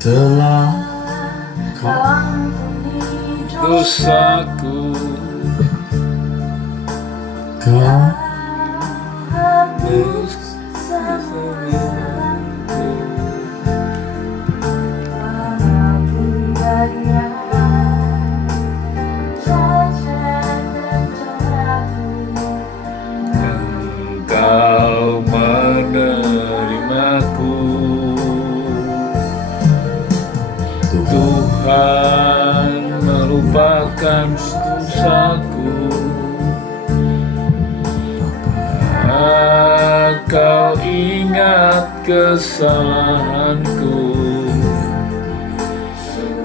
Telah kau ampuni dosaku, kau hapus kesalahanku. Walaupun banyak cacat dan celahku, Engkau menerimaku. Tuhan melupakan dosaku. Kau ingat kesalahanku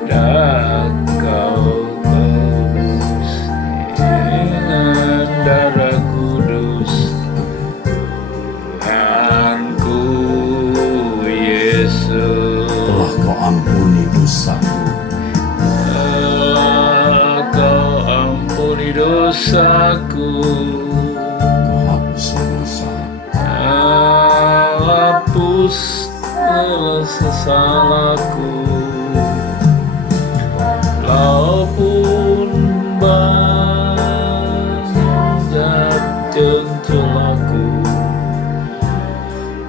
dan kau tebus dengan darah kudus Tuhanku Yesus. telah kau ampuni dosaku, Telah kau ampuni dosaku, kau hapus semua salah, hapus segala salahku. Walaupun banyak celaku,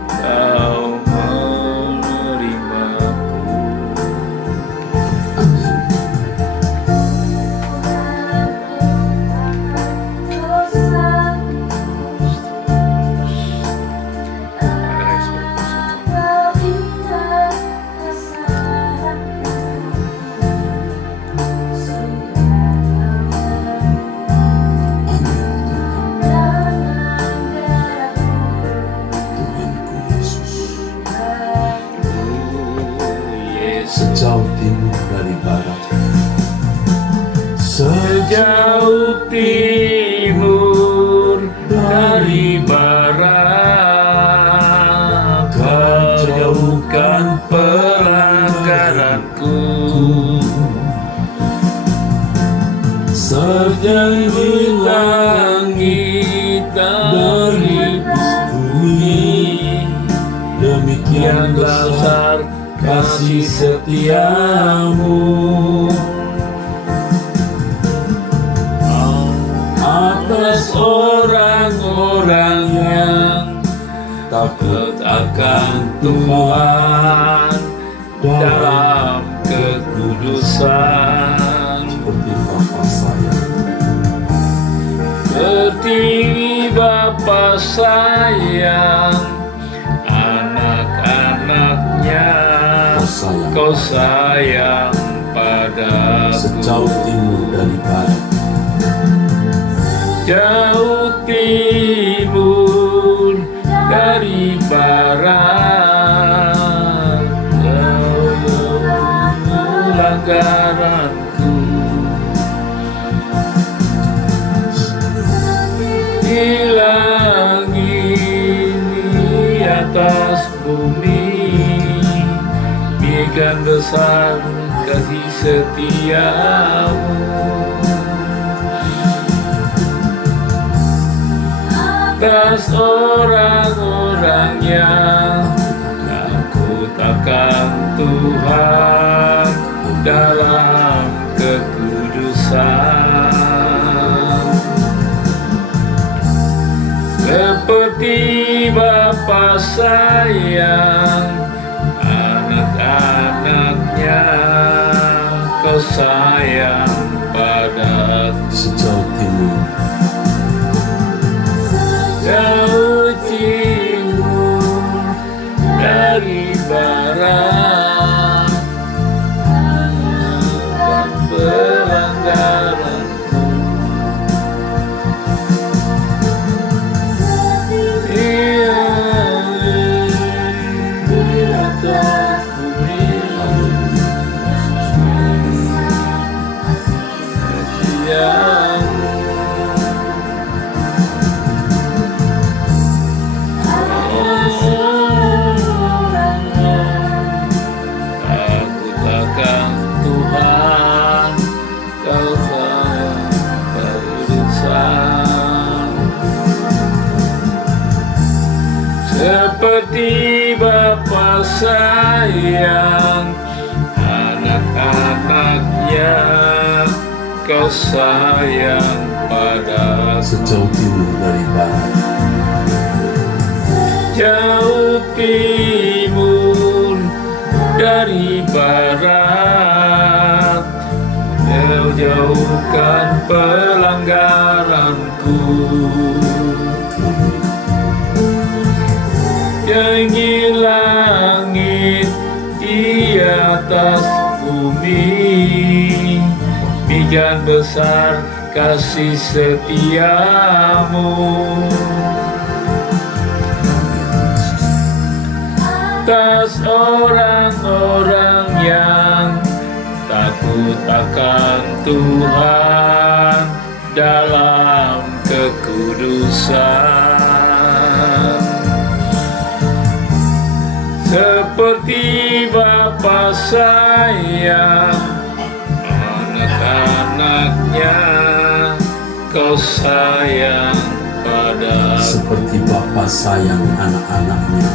kau menerimaku. Tuhanku Yesus. Yesus. Sejauh timur dari barat, Sejauh timur dari barat, Kau jauhkan pelanggaranku. Sejanji langit dari bumi, demikian dasar kasih setiamu atas orang-orang yang takut akan Tuhan dalam kekudusan. seperti Bapa sayang, Seperti Bapa sayang anak-anaknya, kau sayang Kau sayang padaku. sejauh timur dari barat, Jauh timur dari barat, jauh pelanggaranku. Di langit di atas bumi, demikian besar kasih setiamu atas orang-orang yang takut akan Tuhan dalam kekudusan. Seperti Bapa sayang anak-anaknya, Kau sayang padaku. sejauh timur Jauh timur dari barat, dan pelanggaranku. Di atas bumi, setiamu. Aku takkan Tuhan, Kau sayang berurusan. Seperti Bapa sayang anaknya Kau sayang padaku. Sejauh timur dari barat, Jauh timur dari barat, Kau jauhkan pelanggaranku. Tinggi langit di atas bumi, Pijan besar kasih setiamu. Atas orang-orang yang takut akan Tuhan dalam kekudusan. Seperti Bapa sayang anak-anaknya, Kau sayang padaku. seperti Bapa sayang anak-anaknya,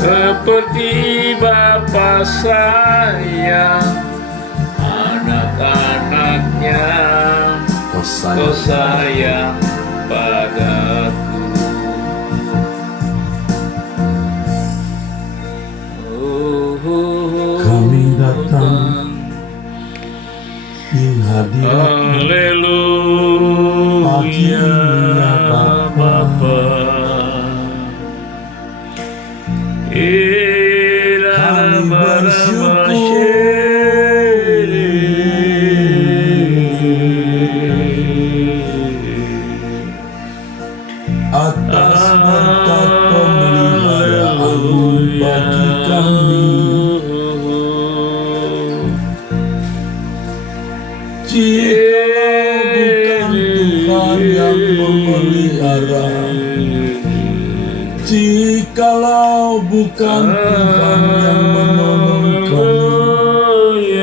Seperti Bapa sayang anak-anaknya, Kau Kau sayang sayang padaku. Kami datang di hadirat Haleluya Bapa. Kami bersyukur atas berkat pemeliharaan-Mu bagi kami. Jikalau bukan Tuhan yang menolong kami,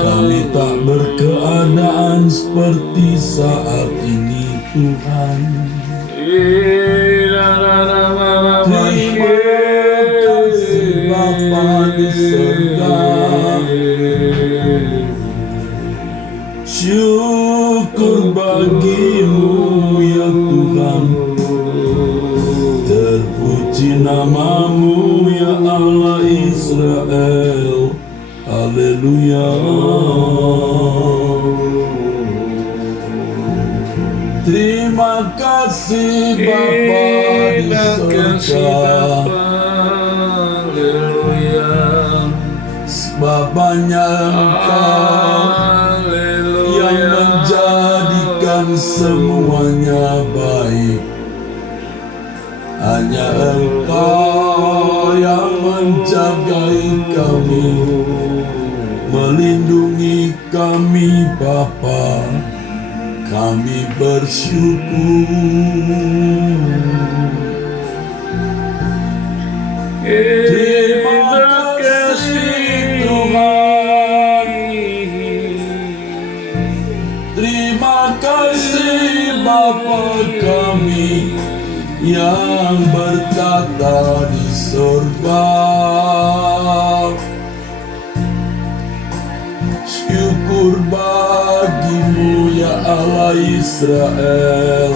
kami tak berkeadaan seperti saat ini, Tuhan. Terima kasih Bapa di surga. Syukur bagi-Mu ya Tuhan. Terpuji nama-Mu ya Allah Israel. Haleluya. Terima kasih Bapa di surga. Haleluya. Sebabnya Engkau yang menjadikan semuanya baik. Hanya Engkau yang menjagai kami, melindungi kami Bapa. Kami bersyukur. Terima kasih Tuhan. Terima kasih Bapa kami yang berkata di surga. Syukur bagi-Mu ya Allah Israel.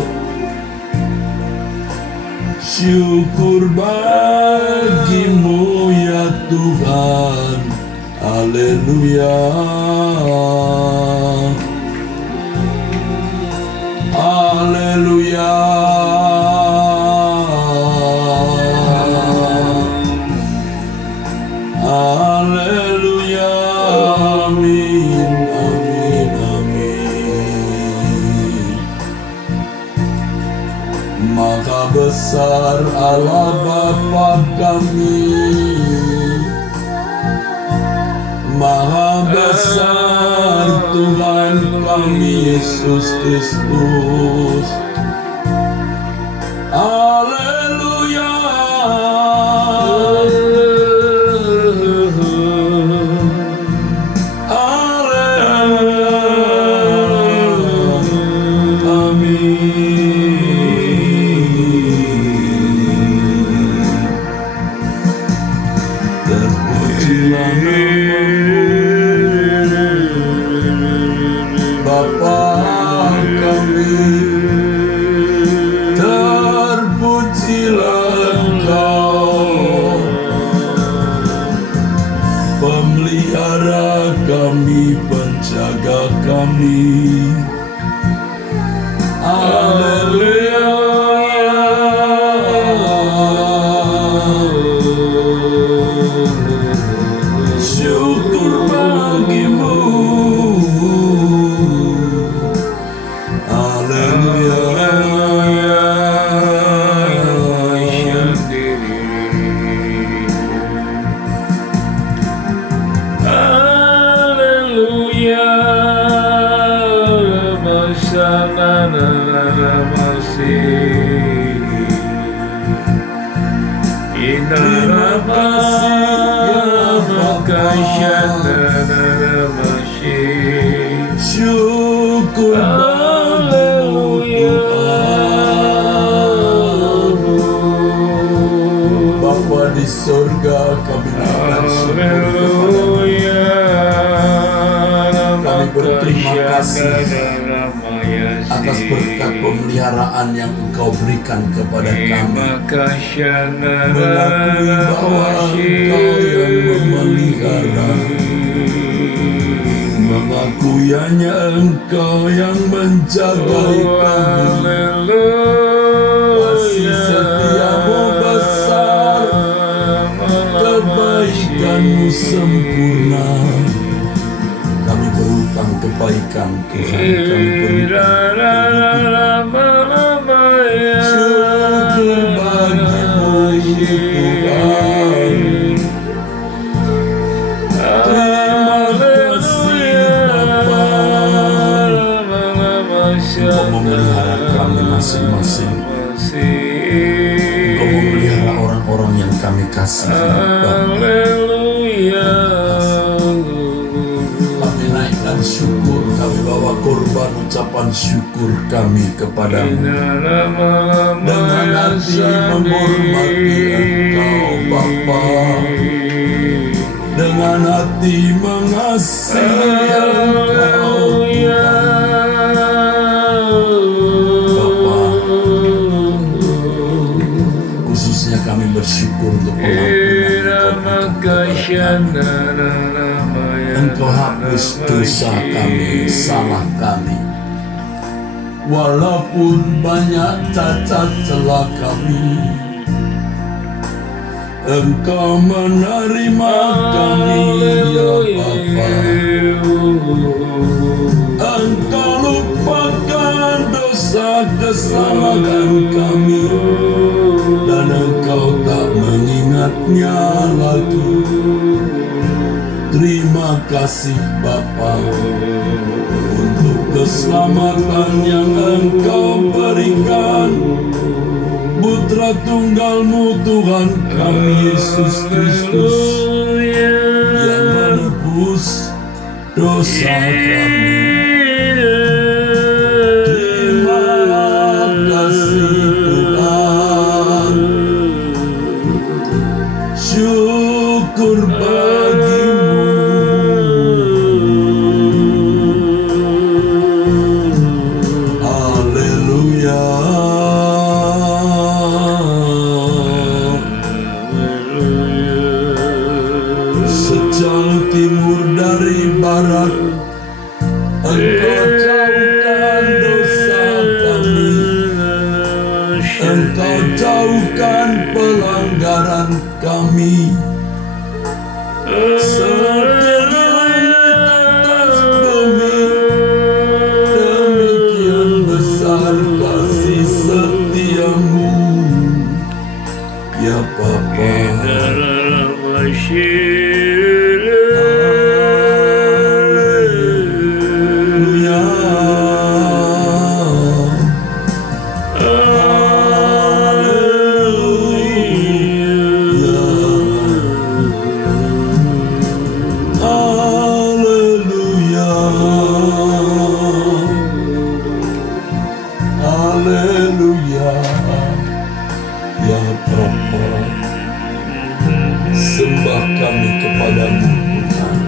Syukur bagi-Mu ya Tuhan. Haleluya. Haleluya. Haleluya. Amin. Amin. Amin. Maha besar Allah Bapa kami, Maha besar Tuhan kami Yesus Kristus. Haleluya. Terpujilah nama diri. Haleluya. Syukur bagimu. Haleluya. Haleluya, Terima kasih ya Bapa. Syukur bagimu Tuhan. Bapa di surga, kami naikkan syukur kami berterima kasih atas berkat pemeliharaan yang Engkau berikan kepada kami. Mengakui bahwa Engkau yang memelihara, mengakui hanya Engkau yang menjaga kami. Kasih setiamu besar, kebaikanmu sempurna. Kami berhutang kebaikan Tuhan, kami berhutang syukur bagimu Tuhan. Terima kasih Bapa, Engkau memelihara kami masing-masing. Engkau memelihara orang-orang yang kami kasihi Bapa. Syukur, kami bawa korban ucapan syukur kami kepadamu dengan hati menghormati Engkau Bapa, dengan hati mengasihi Engkau Bapa. Khususnya kami bersyukur untuk pengampunan Engkau hapus dosa kami, salah kami. Walaupun banyak cacat celah kami, Engkau menerima kami ya Bapa. Engkau lupakan dosa kesalahan kami, dan Engkau tak mengingatnya lagi. Terima kasih Bapa untuk keselamatan yang Engkau berikan Putra Tunggal-Mu Tuhan kami Yesus Kristus yang menebus dosa kami. Terima kasih Tuhan. Syukur bagimu. Sejauh timur dari barat, Engkau jauhkan dosa kami. Engkau jauhkan pelanggaran kami. Setinggi langit atas bumi, demikian besar kasih setiamu ya Bapa. Haleluya ya Bapa, sembah kami kepadamu Tuhan.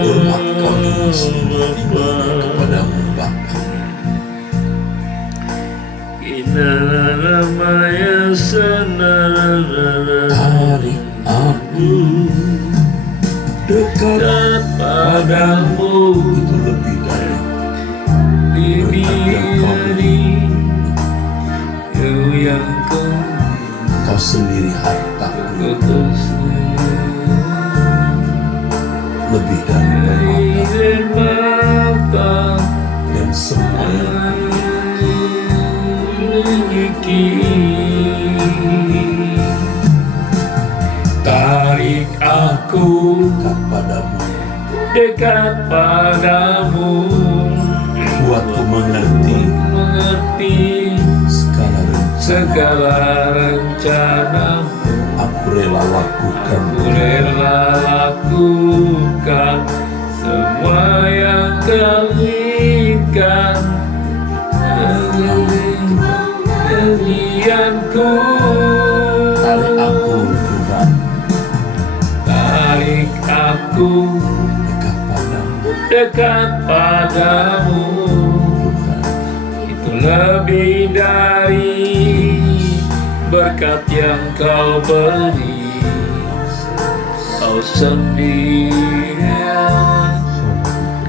Hormat kami Tarik aku dekat padamu. Itu lebih dari kau sendiri hartaku, lebih dari permata dan semua yang tarik aku dekat padamu, buatku mengerti segala rencana. Aku rela lakukan semua yang kau inginkan. Nyanyianku, tarik aku Tuhan, tarik aku dekat padamu. Tuhan, itu lebih dari berkat yang kau beri. Kau sendirian,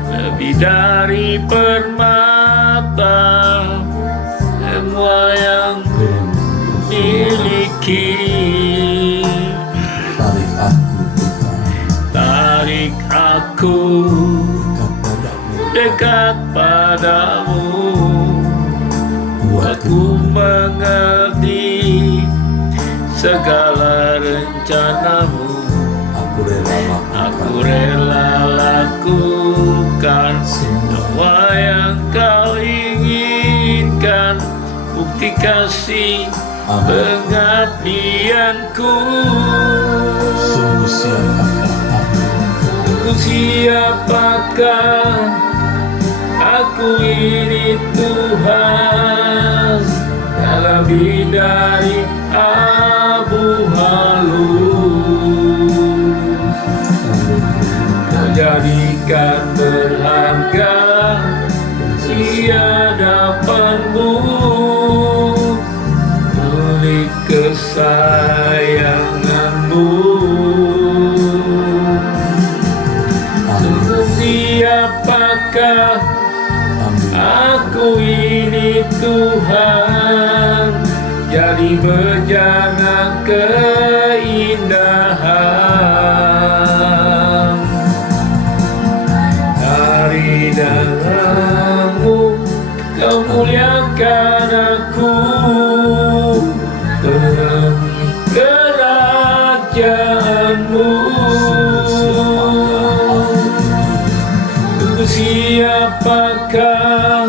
lebih dari permata, semua yang miliki. Tarik aku dekat padamu, buatku mengerti segala rencanamu. Aku rela lakukan semua yang kau inginkan. Bukti kasih pengabdianku. Sungguh siapakah aku ini Tuhan, tak lebih dari abu halus. Kau jadikan berharga di hadapanmu, milik kesayanganmu. Sungguh siapakah aku ini Tuhan, jadi bejana keindahan. Dari dalammu kau muliakan aku, dalam kerajaanmu. Siapakah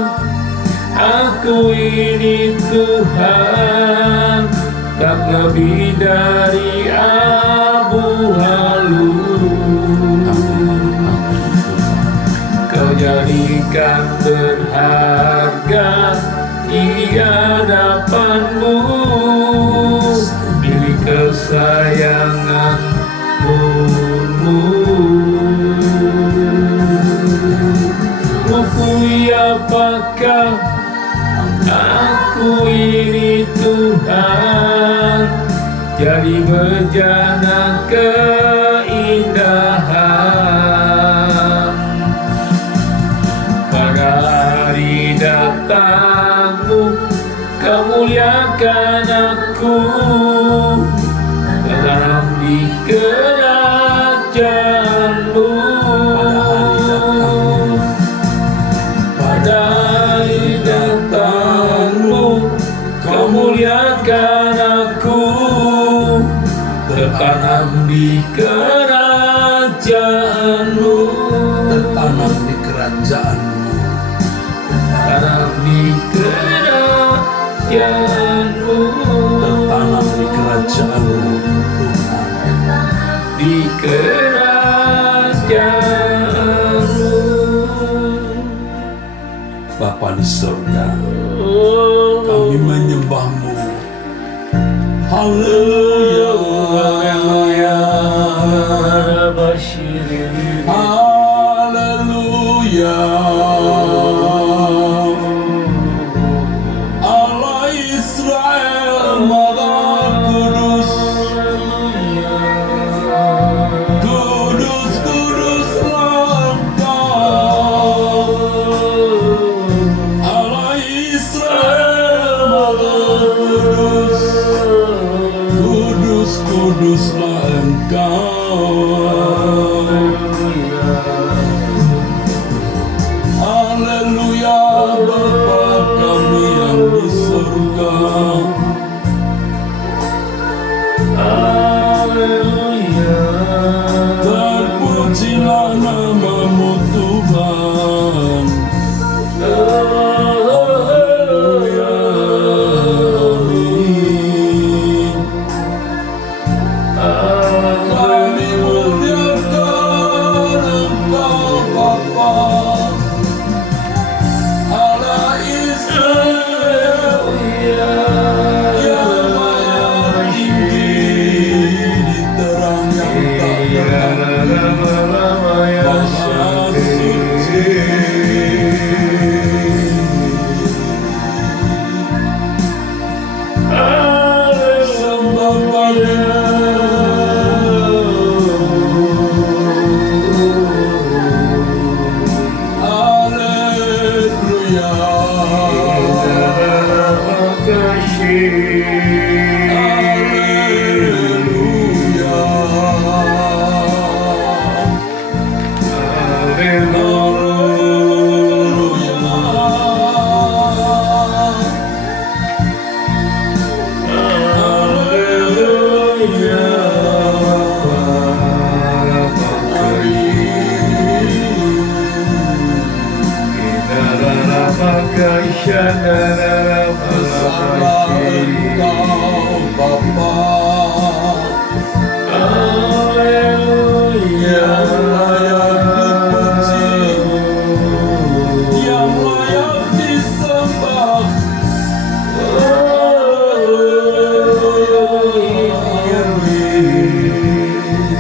aku ini Tuhan, tak lebih dari abu halus. Kau jadikan berharga di hadapanmu, milik kesayanganmu. Apakah aku ini Tuhan, jadi bejana keindahan. Pada hari datangmu kau muliakan aku, dalam di kerajaanmu. Muliakan aku, tertanam di kerajaanmu. Tertanam di kerajaanmu. Tertanam di kerajaanmu. Tertanam di kerajaanmu Tuhan. Di kerajaanmu. Bapa di surga, kami menyembahmu. Haleluya, haleluya, haleluya. Allah Israel Maha Kudus. kuduslah Engkau. Haleluya, Bapa kami yang di surga. Terpujilah namamu Tuhan. Haleluya, amin. Kami muliakan Engkau Bapa, Allah Israel, yang maha tinggi di terang yang tak maha suci. Sembah Haleluya. Haleluya. Bersama Engkau Bapa, yang layak dipuji, yang layak disembah. Amin.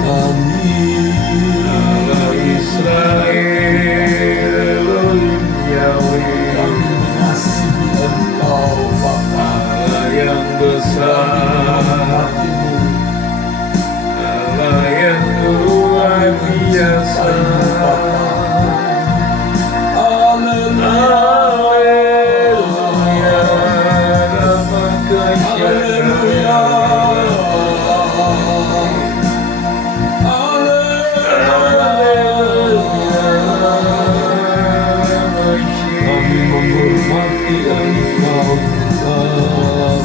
Kami mengasihi Engkau Bapa, yang besar, hatimu Allah yang luar biasa. Haleluya. Haleluya, Kami menghormati Engkau Tuhan.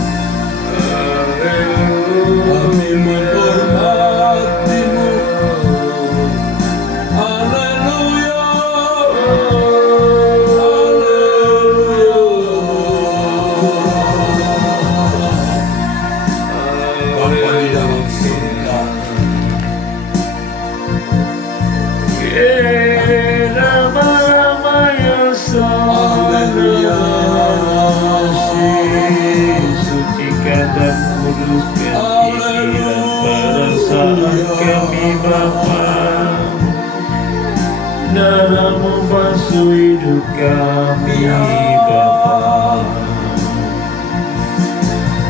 Kami menghormatimu. Haleluya. Haleluya. Bapa di dalam surga, haleluya. Sucikan dan kuduskan pikiran perasaan kami Bapa, darahmu basuh hidup kami Bapa.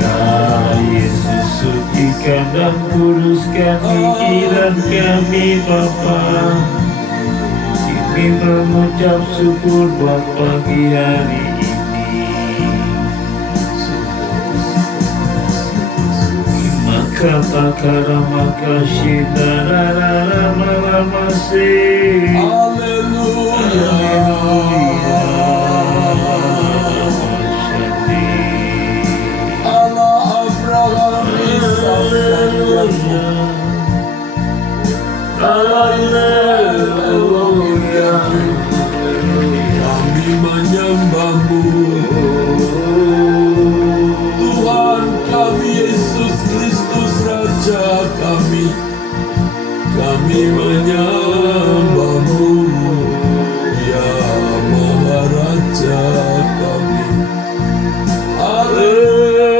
Darah Yesus sucikan dan kuduskan pikiran kami Bapa. Kami mengucap syukur buat pagi hari ini. Maka pakara maka shidara masih. Haleluya. Allah Abraham, Ishak, dan Yakub. Haleluya. Kami menyembahmu, Tuhan kami Yesus Kristus Raja kami. Kami menyembahmu, ya Maharaja kami. Haleluya.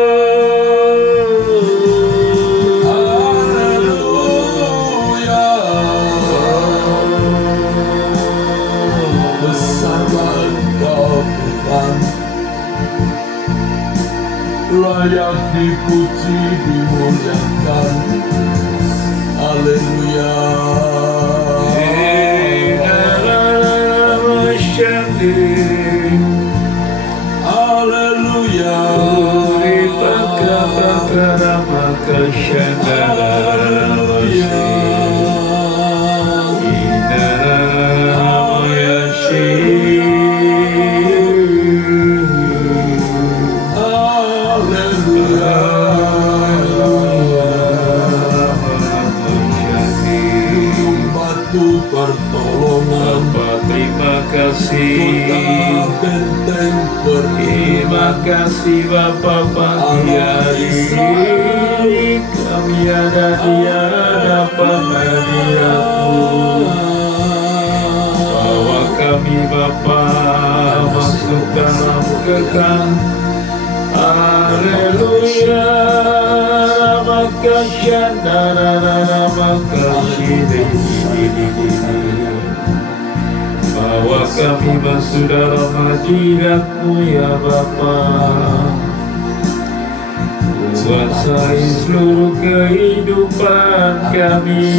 Besarlah Engkau Tuhan, layak dipuji, dimuliakan. Haleluya. Batu pertolongan, Terima kasih. kota benteng Terima kasih Bapa, pagi hari ini kami ada di hadapan hadirat-Mu. Bawa kami Bapa masuk dalam kekal. Haleluya. Makasih, bawa kami masuk dalam hadirat-Mu ya Bapa. Kuasai seluruh kehidupan kami.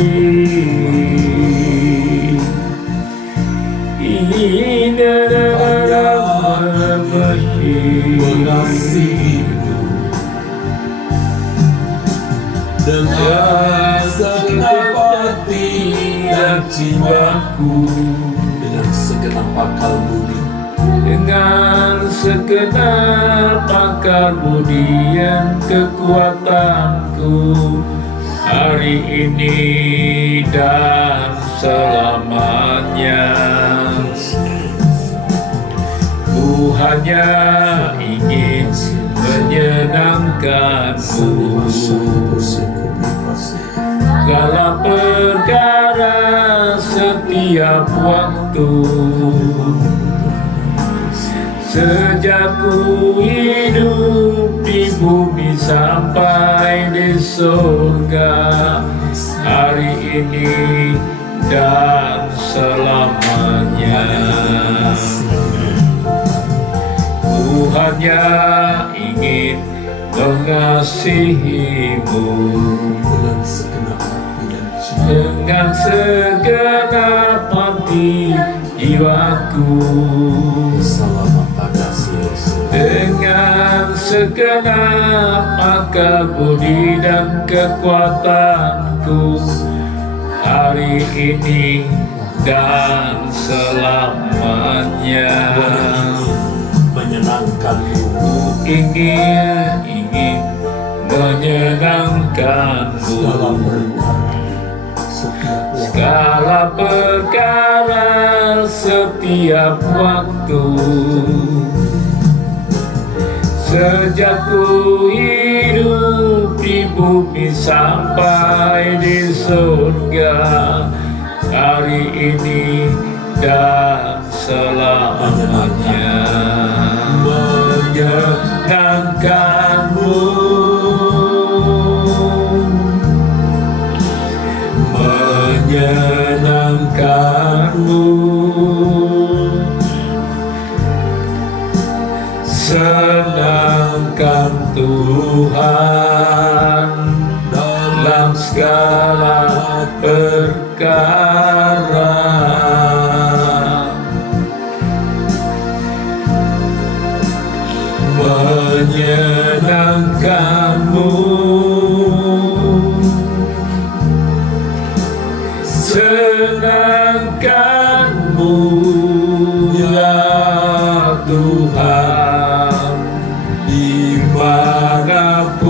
mengasihi-Mu dengan segenap hati dan jiwaku, dengan segenap akal budi, Dengan segenap akal budi dan kekuatanku, hari ini dan selamanya. Ku hanya ingin menyenangkan-Mu. Segala perkara setiap waktu, sejak ku hidup di bumi sampai di surga, hari ini dan selamanya. Ku hanya ingin mengasihi-Mu dengan segenap hati dan dengan segenap hati jiwaku, selama pada selesai. dengan segenap akal budi dan kekuatanku, hari ini dan selamanya. Menyenangkan-Mu, Ku ingin menyenangkan-Mu. Segala perkara setiap waktu, sejak ku hidup di bumi sampai di surga, hari ini dan selamanya. Menyenangkan-Mu, menyenangkan-Mu, senangkan Tuhan dalam segala perkara. Menyenangkan-Mu, senangkan-Mu ya Tuhan, dimanapun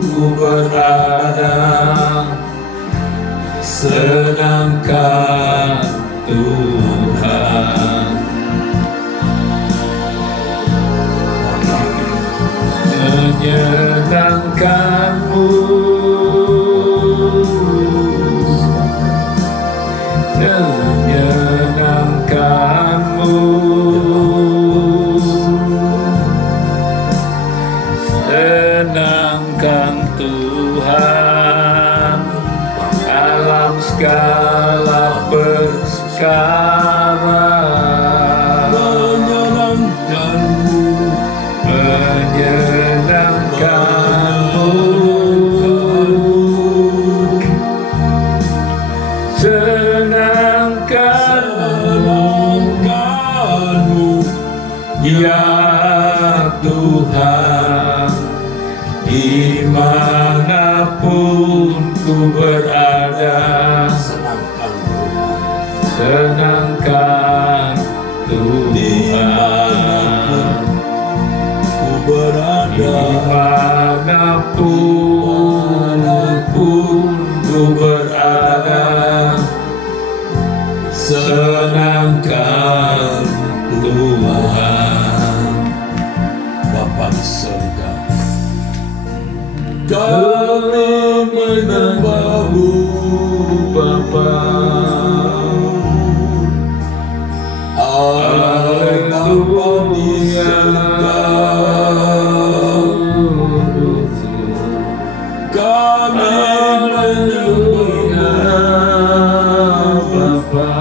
ku berada, senangkan Tuhan. Menyenangkan-Mu, menyenangkan-Mu, senangkan Tuhan dalam segala perkara. menyenangkan-Mu, Menyenangkan-Mu, senangkan-Mu ya Tuhan, di mana Dimanapun ku berada, senangkan Tuhan. senangkan Tuhan. Ku berada, Dimanapun ku berada, senangkan Tuhan. Bapa di surga, kami menyembah-Mu Bapa. Allah Bapa di surga, kami menyembah-Mu Bapa.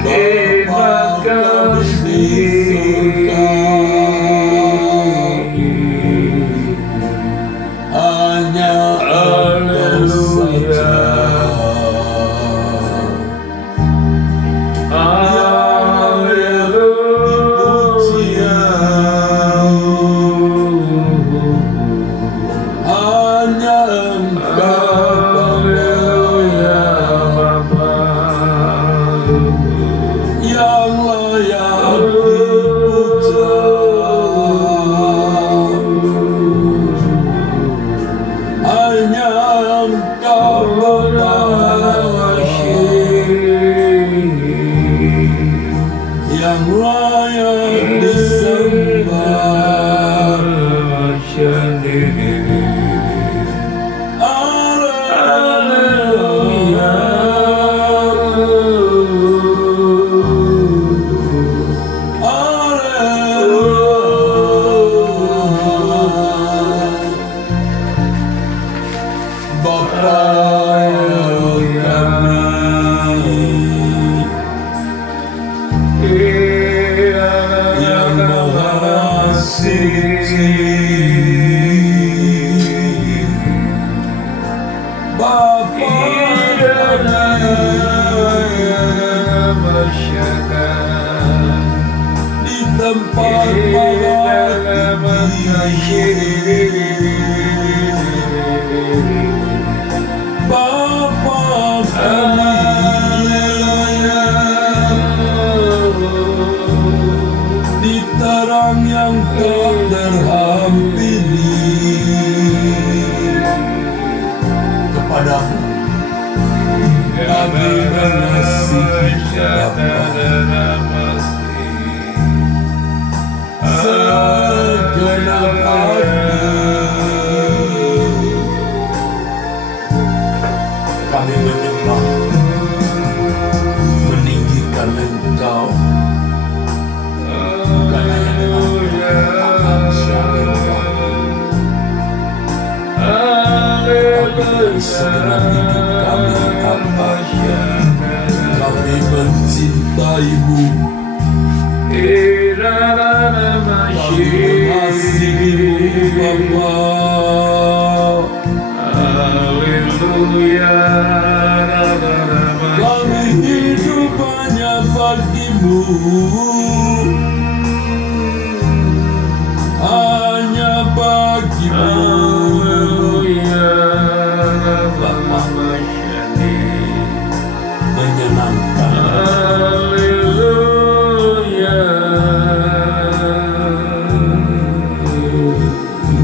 Terima kasih. hanya Engkau saja. Haleluya. Hanya Engkau Haleluya Bapa. yang layak dipuja. Hanya Engkau Bapa yang layak disembah. Haleluya. Haleluya. Bapa kami yang Maha Suci, Bapa di tempat maha tinggi, Bapa kami di terang yang tak terhampiri, kepadamu kami mengasihi Bapa. Segenap hati kami menyembah, meninggikan Engkau, bukan hanya dengan tangan syari Engkau, tapi dengan segenap hidup kami Bapa. Kami mencintai-Mu, kami mengasihi-Mu Bapa. Kami hidup hanya bagi-Mu, hanya bagi-Mu Bapa, menyenangkan.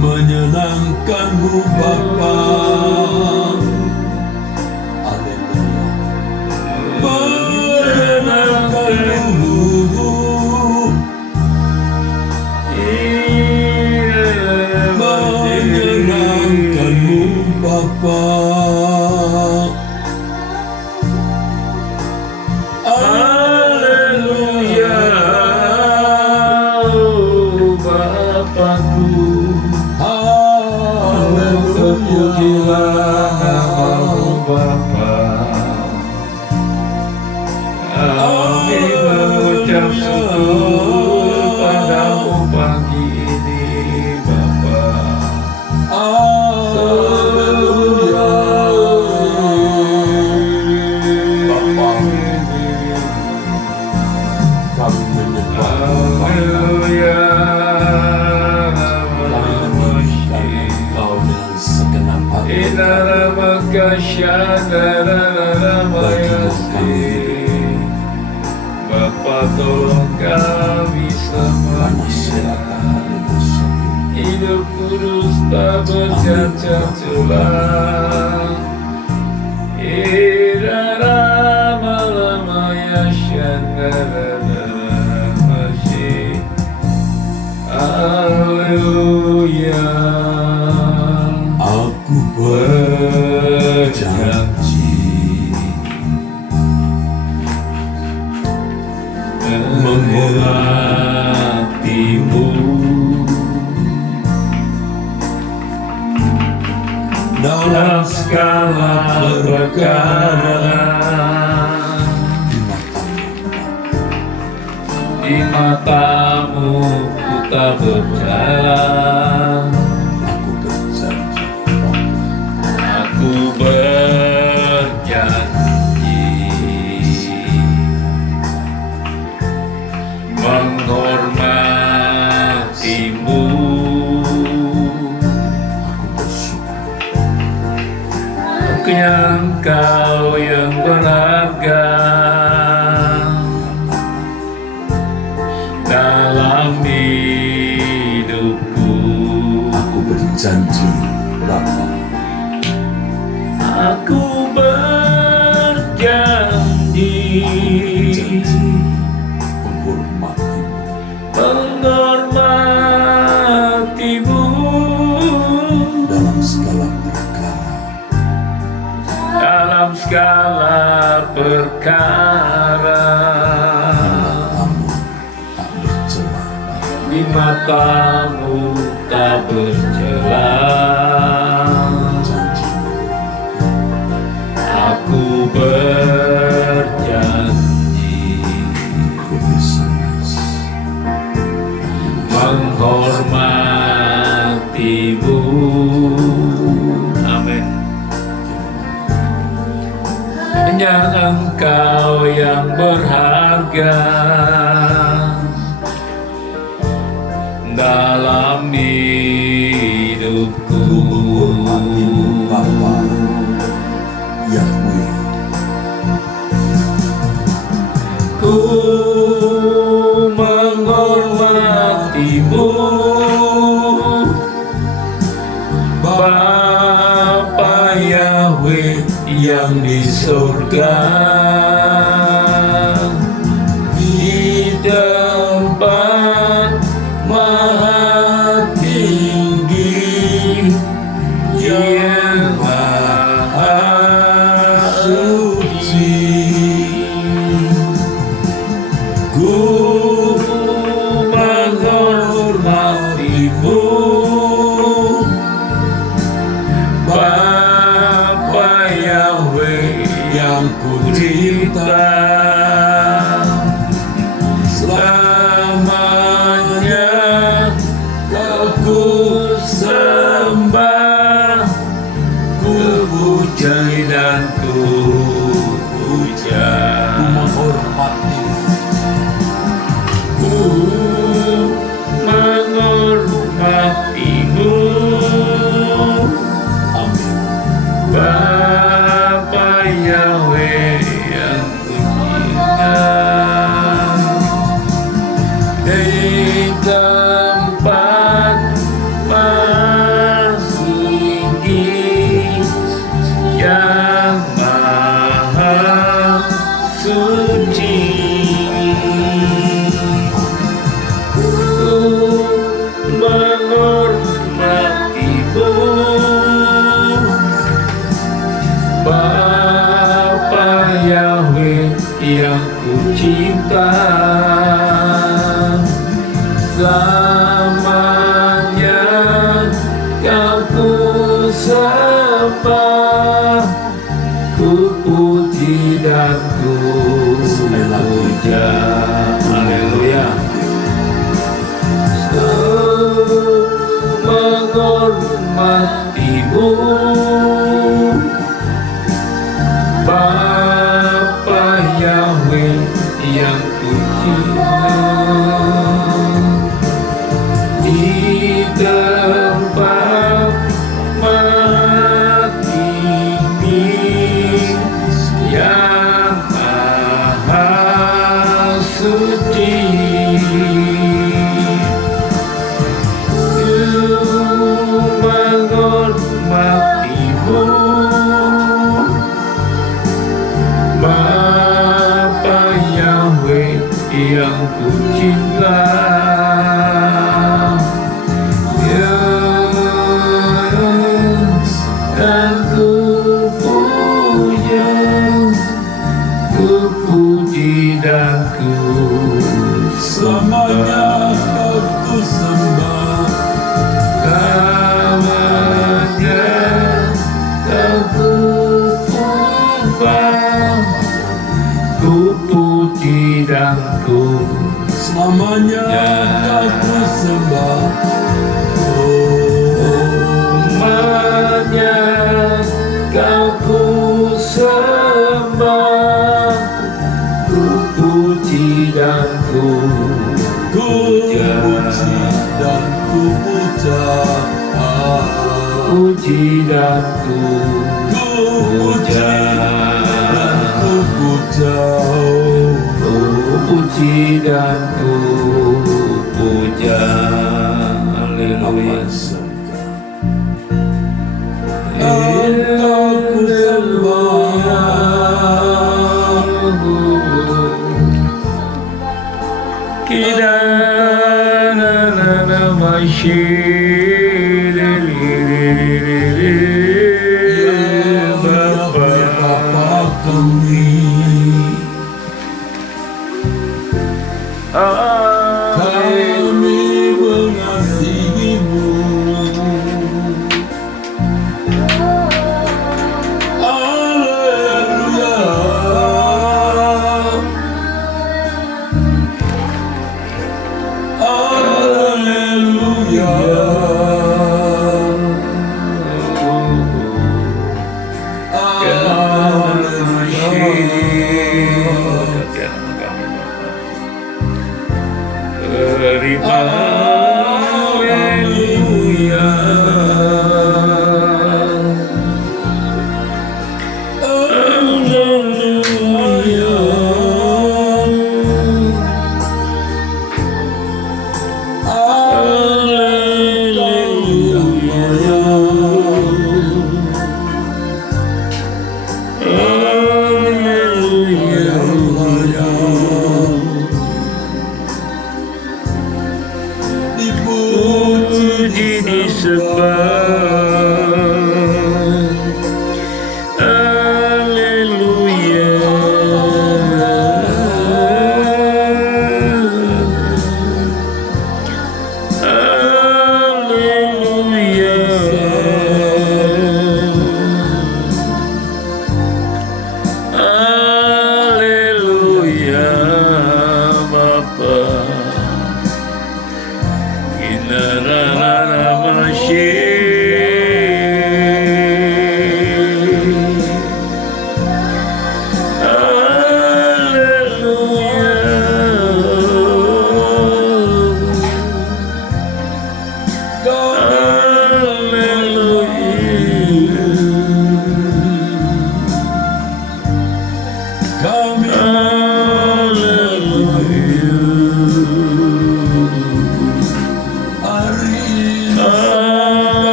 Menyenangkan-Mu Bapa. Haleluya. Menyenangkan-Mu, menyenangkan-Mu Bapa. Haleluya. Bapakku, Haleluya. namamu Bapa. Kami mengucap syukur padamu pagi ini Bapa. Haleluya. Bapa, kami menyembah Bapa. Haleluya. Kami meninggikan Engkau dengan segenap hati Bapa tolong kami semua hidup kudus tak bercacat celah. Haleluya. Aku berjanji menghormatimu dalam segala perkara. Di matamu ku tak berjalan. Aku berjanji menghormatimu. Engkau yang berharga dalam hidupku. Aku berjanji Bapa. Aku berjanji menghormatimu dalam segala perkara. Dalam segala perkara. Di matamu tak bercela. Aku berjanji menghormatimu. Amin. Hanya Engkau yang berharga dalam hidupku. Bapa Yahweh, ku menghormatimu Bapa Yahweh yang di surga, di tempat maha tinggi yang maha suci. Ku menghormatimu Bapa Yahweh yang ku cinta. Selamanya aku sembah, ku puja dan ku puja. ku menghormati Ku menghormatimu Amin. Bapa Yahweh yang ku cinta. Di tempat tinggi yang maha suci, ku menghormatimu Bapa Yahweh yang ku cinta. Selamanya yang ku sembah, ku puji dan ku puja. Haleluya. Menghormatimu Bapa Yahweh yang ku cinta. Di tempat matimu, Bapa Yahweh yang ku cinta, dan ku puja, ku puji dan ku Selamanya aku sembah, namanya kau ku sembah, ku puji dan ku selamanya aku sembah. namanya kau ku sembah, ku puji dan ku Ku puji dan ku puja, puji dan ku ku puji dan ku puja. ku puji dan ku puja. Haleluya. Engkau ku sembah, Kidana masyir Bapa kami, kami mengasihimu. Haleluya, haleluya. Haleluya. Dipuji disembah, haleluya. Haleluya. Haleluya Bapa.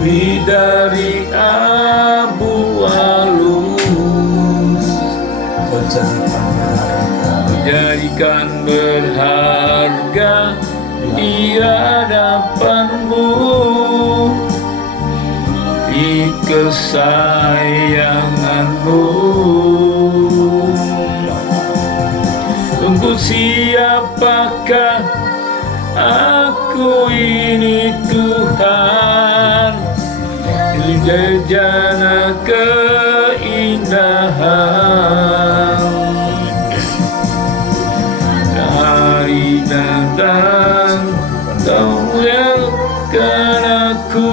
lebih dari abu halus, jadikan berharga di hadapanmu, di kesayanganmu. Untuk siapakah aku ini Tuhan, jejana keindahan. Hari datang Kau muliakan aku,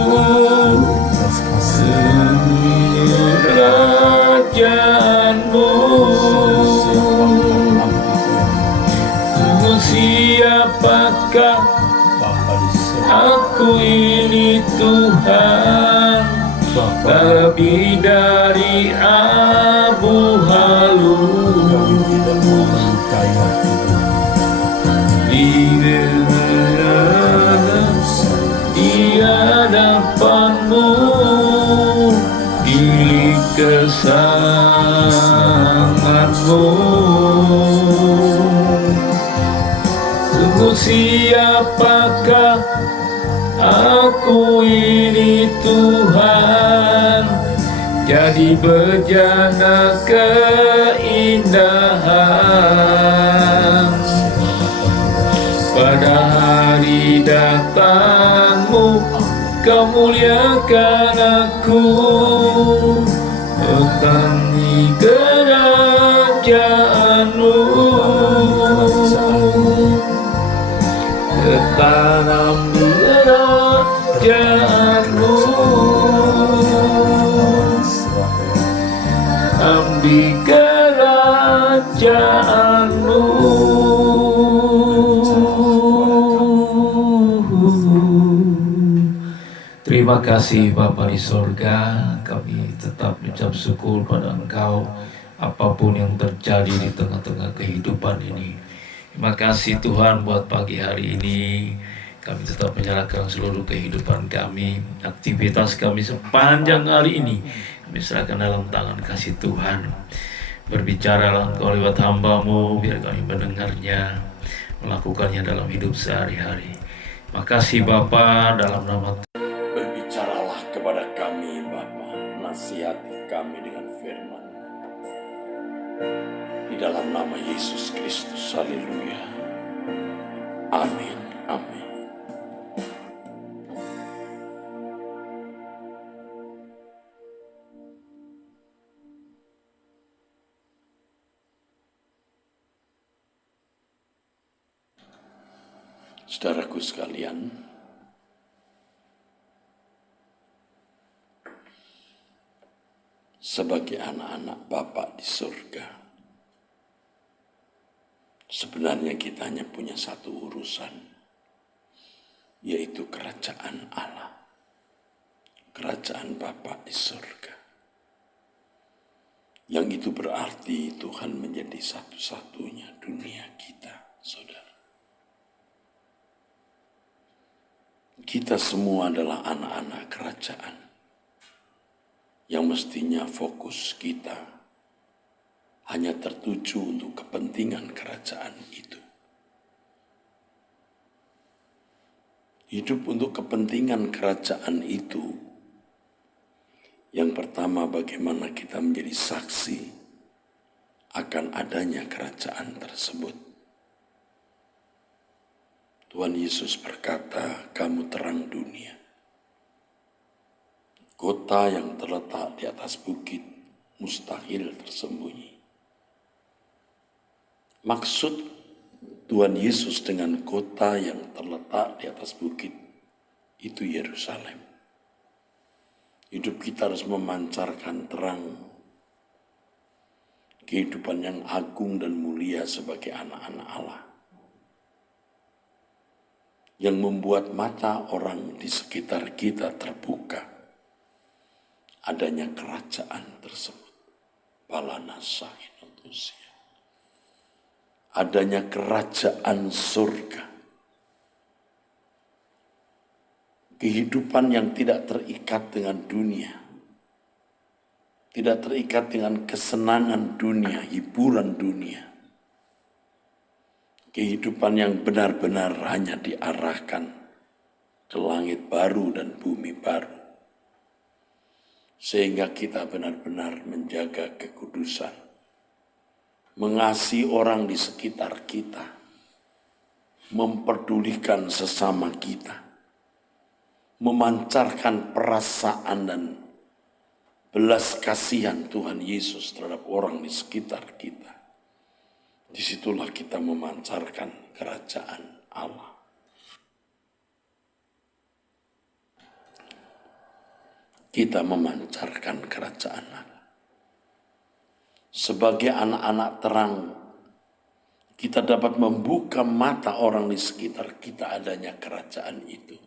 kerajaanmu. Siapakah aku ini Tuhan, lebih dari abu halus, di hadapanmu, pilih kesanganmu. Sungguh siapakah aku ini Tuhan, jadi bejana keindahan. Pada hari datangmu Kau muliakan aku, petani kerajaanmu. Tanam kerajaanmu, ambil kerajaanmu. Terima kasih Bapa di sorga, kami tetap ucap syukur pada Engkau apapun yang terjadi di tengah-tengah kehidupan ini. Terima kasih Tuhan buat pagi hari ini. Kami tetap menyerahkan seluruh kehidupan kami, aktivitas kami sepanjang hari ini. Kami serahkan dalam tangan kasih Tuhan. Berbicaralah Engkau lewat hamba-Mu, biar kami mendengarnya, melakukannya dalam hidup sehari-hari. Terima kasih Bapa, dalam nama Berbicaralah kepada kami Bapa, nasihati kami dengan firman. Di dalam nama Yesus Kristus, haleluya. Amin, amin. Saudaraku sekalian, sebagai anak-anak Bapa di surga, sebenarnya kita hanya punya satu urusan, yaitu kerajaan Allah, kerajaan Bapa di surga. Yang itu berarti Tuhan menjadi satu-satunya dunia kita, saudara. Kita semua adalah anak-anak kerajaan, yang mestinya fokus kita hanya tertuju untuk kepentingan kerajaan itu. Hidup untuk kepentingan kerajaan itu, yang pertama bagaimana kita menjadi saksi akan adanya kerajaan tersebut. Tuhan Yesus berkata, kamu terang dunia. Kota yang terletak di atas bukit mustahil tersembunyi. Maksud Tuhan Yesus dengan kota yang terletak di atas bukit itu Yerusalem. Hidup kita harus memancarkan terang kehidupan yang agung dan mulia sebagai anak-anak Allah, yang membuat mata orang di sekitar kita terbuka adanya kerajaan tersebut. Balanasahinotusia. Adanya kerajaan surga. kehidupan yang tidak terikat dengan dunia, tidak terikat dengan kesenangan dunia, hiburan dunia. Kehidupan yang benar-benar hanya diarahkan ke langit baru dan bumi baru. Sehingga kita benar-benar menjaga kekudusan, mengasihi orang di sekitar kita, memperdulikan sesama kita, memancarkan perasaan dan belas kasihan Tuhan Yesus terhadap orang di sekitar kita. Disitulah kita memancarkan kerajaan Allah. Kita memancarkan kerajaan Allah. Sebagai anak-anak terang, kita dapat membuka mata orang di sekitar kita adanya kerajaan itu.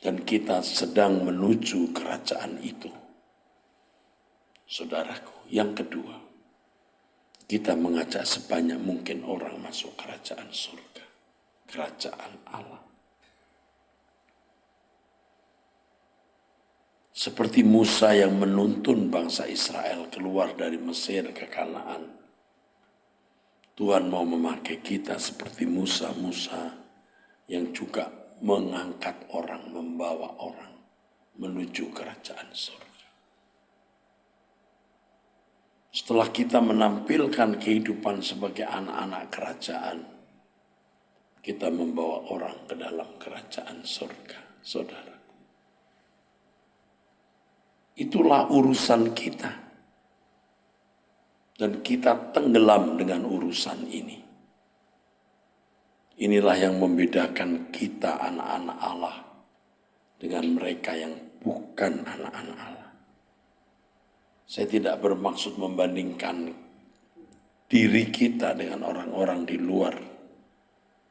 Dan kita sedang menuju kerajaan itu. Saudaraku, yang kedua, kita mengajak sebanyak mungkin orang masuk kerajaan surga, kerajaan Allah. Seperti Musa yang menuntun bangsa Israel keluar dari Mesir ke Kanaan. Tuhan mau memakai kita seperti Musa yang juga mengangkat orang, membawa orang menuju kerajaan surga. Setelah kita menampilkan kehidupan sebagai anak-anak kerajaan, kita membawa orang ke dalam kerajaan surga, saudara. Itulah urusan kita. Dan kita tenggelam dengan urusan ini. Inilah yang membedakan kita anak-anak Allah dengan mereka yang bukan anak-anak Allah. Saya tidak bermaksud membandingkan diri kita dengan orang-orang di luar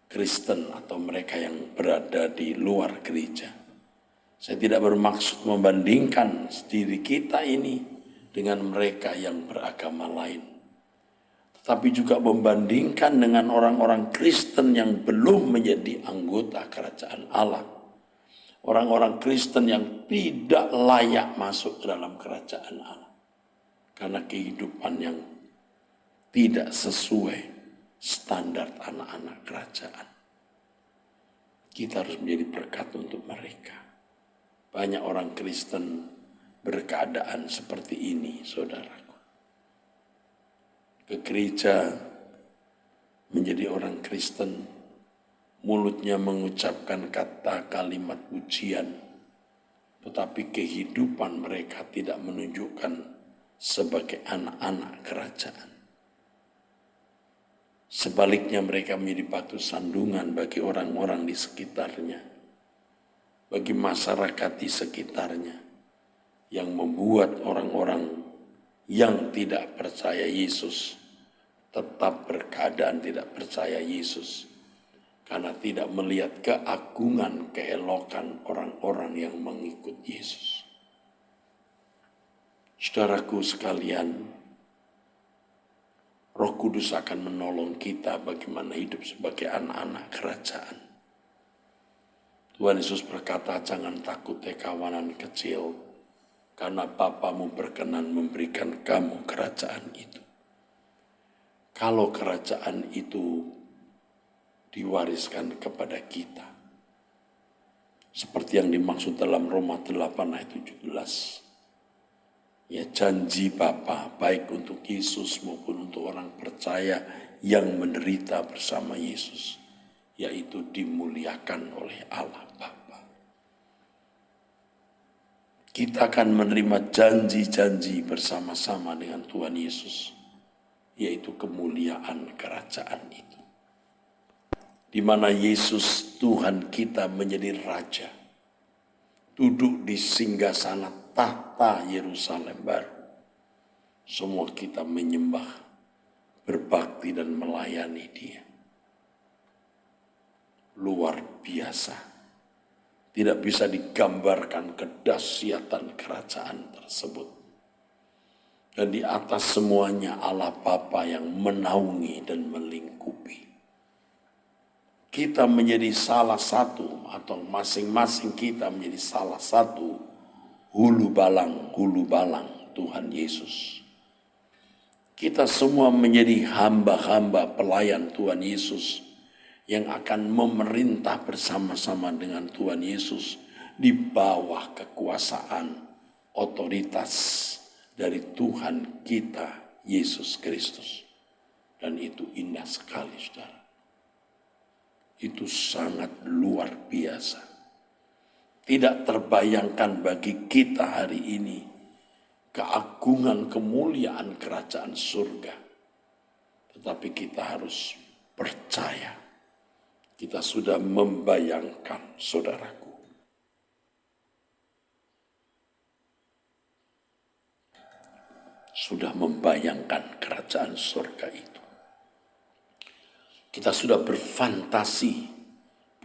Kristen atau mereka yang berada di luar gereja. Saya tidak bermaksud membandingkan diri kita ini dengan mereka yang beragama lain. Tetapi juga membandingkan dengan orang-orang Kristen yang belum menjadi anggota kerajaan Allah. Orang-orang Kristen yang tidak layak masuk ke dalam kerajaan Allah. Karena kehidupan yang tidak sesuai standar anak-anak kerajaan. Kita harus menjadi berkat untuk mereka. Banyak orang Kristen berkeadaan seperti ini, saudaraku. Ke gereja menjadi orang Kristen, mulutnya mengucapkan kata kalimat pujian, tetapi kehidupan mereka tidak menunjukkan sebagai anak-anak kerajaan. Sebaliknya mereka menjadi batu sandungan bagi orang-orang di sekitarnya, bagi masyarakat di sekitarnya, yang membuat orang-orang yang tidak percaya Yesus tetap berkeadaan tidak percaya Yesus, karena tidak melihat keagungan, keelokan orang-orang yang mengikut Yesus. Saudaraku sekalian, Roh Kudus akan menolong kita bagaimana hidup sebagai anak-anak kerajaan. Tuhan Yesus berkata, jangan takut kawanan kecil, karena Bapamu berkenan memberikan kamu kerajaan itu. Kalau kerajaan itu diwariskan kepada kita, seperti yang dimaksud dalam Roma 8 ayat 17, ya, janji Bapa baik untuk Yesus maupun untuk orang percaya yang menderita bersama Yesus, yaitu dimuliakan oleh Allah Bapa. Kita akan menerima janji-janji bersama-sama dengan Tuhan Yesus, yaitu kemuliaan kerajaan itu. Di mana Yesus Tuhan kita menjadi Raja, duduk di singgasana tahta Yerusalem baru. Semua kita menyembah, berbakti dan melayani Dia. Luar biasa. Tidak bisa digambarkan kedahsyatan kerajaan tersebut. Dan di atas semuanya Allah Bapa yang menaungi dan melingkupi. kita menjadi salah satu atau masing-masing kita menjadi salah satu hulu balang Tuhan Yesus. Kita semua menjadi hamba-hamba pelayan Tuhan Yesus yang akan memerintah bersama-sama dengan Tuhan Yesus di bawah kekuasaan otoritas dari Tuhan kita Yesus Kristus. Dan itu indah sekali, saudara. Itu sangat luar biasa. Tidak terbayangkan bagi kita hari ini keagungan kemuliaan kerajaan surga. Tetapi kita harus percaya. Kita sudah membayangkan, saudaraku. Sudah membayangkan kerajaan surga itu. Kita sudah berfantasi,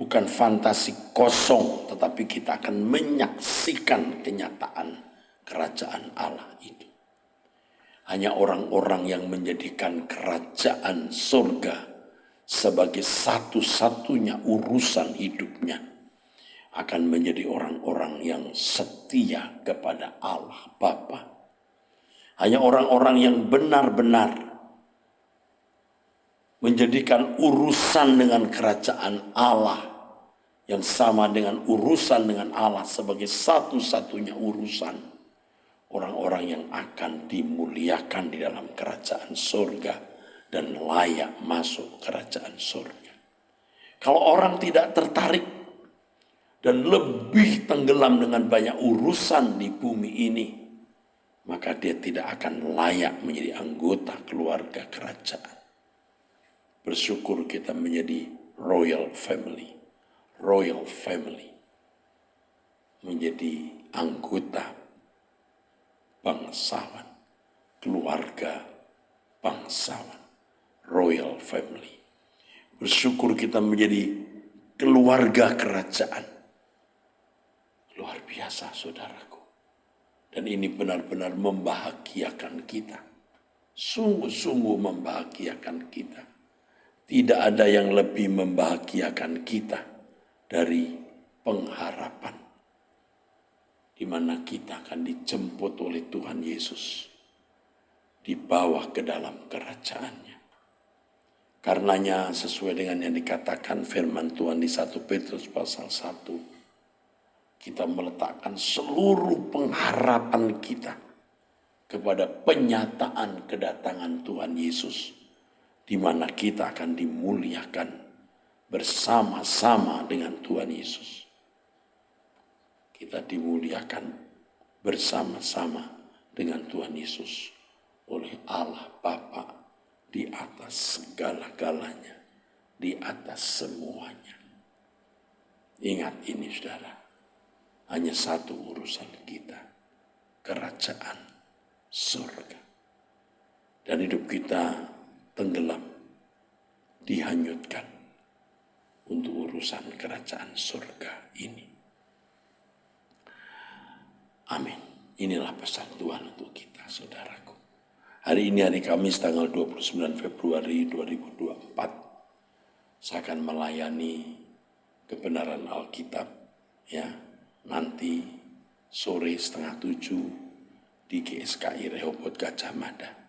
bukan fantasi kosong, tetapi kita akan menyaksikan kenyataan kerajaan Allah itu. Hanya orang-orang yang menjadikan kerajaan surga sebagai satu-satunya urusan hidupnya akan menjadi orang-orang yang setia kepada Allah Bapa. Hanya orang-orang yang benar-benar menjadikan urusan dengan kerajaan Allah yang sama dengan urusan dengan Allah sebagai satu-satunya urusan. Orang-orang yang akan dimuliakan di dalam kerajaan surga dan layak masuk kerajaan surga. Kalau orang tidak tertarik dan lebih tenggelam dengan banyak urusan di bumi ini, maka dia tidak akan layak menjadi anggota keluarga kerajaan. Bersyukur kita menjadi royal family. Royal family. Menjadi anggota bangsawan. Keluarga bangsawan. Royal family. Bersyukur kita menjadi keluarga kerajaan. Luar biasa, saudaraku. Dan ini benar-benar membahagiakan kita. Sungguh-sungguh membahagiakan kita. Tidak ada yang lebih membahagiakan kita dari pengharapan. Di mana kita akan dijemput oleh Tuhan Yesus. Dibawa ke dalam kerajaannya. Karenanya sesuai dengan yang dikatakan firman Tuhan di 1 Petrus pasal 1. Kita meletakkan seluruh pengharapan kita kepada penyataan kedatangan Tuhan Yesus. Di mana kita akan dimuliakan bersama-sama dengan Tuhan Yesus. Kita dimuliakan bersama-sama dengan Tuhan Yesus oleh Allah Bapa di atas segala-galanya, di atas semuanya. Ingat ini, saudara, hanya satu urusan kita, kerajaan surga. Dan hidup kita tenggelam, dihanyutkan untuk urusan kerajaan surga ini. Amin. Inilah pesan Tuhan untuk kita, saudaraku. Hari ini hari Kamis tanggal 29 Februari 2024. Saya akan melayani kebenaran Alkitab ya nanti sore 6:30 di GSKI Rehoboth Gajah Mada.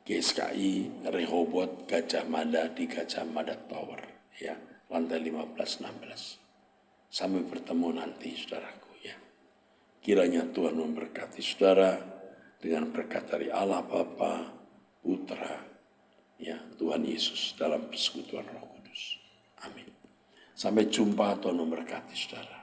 GSKI Rehoboth Gajah Mada di Gajah Mada Tower ya, lantai 15-16. Sampai bertemu nanti, saudaraku ya. Kiranya Tuhan memberkati saudara dengan berkat dari Allah Bapa, Putra, ya Tuhan Yesus dalam persekutuan Roh Kudus. Amin. Sampai jumpa, Tuhan memberkati saudara.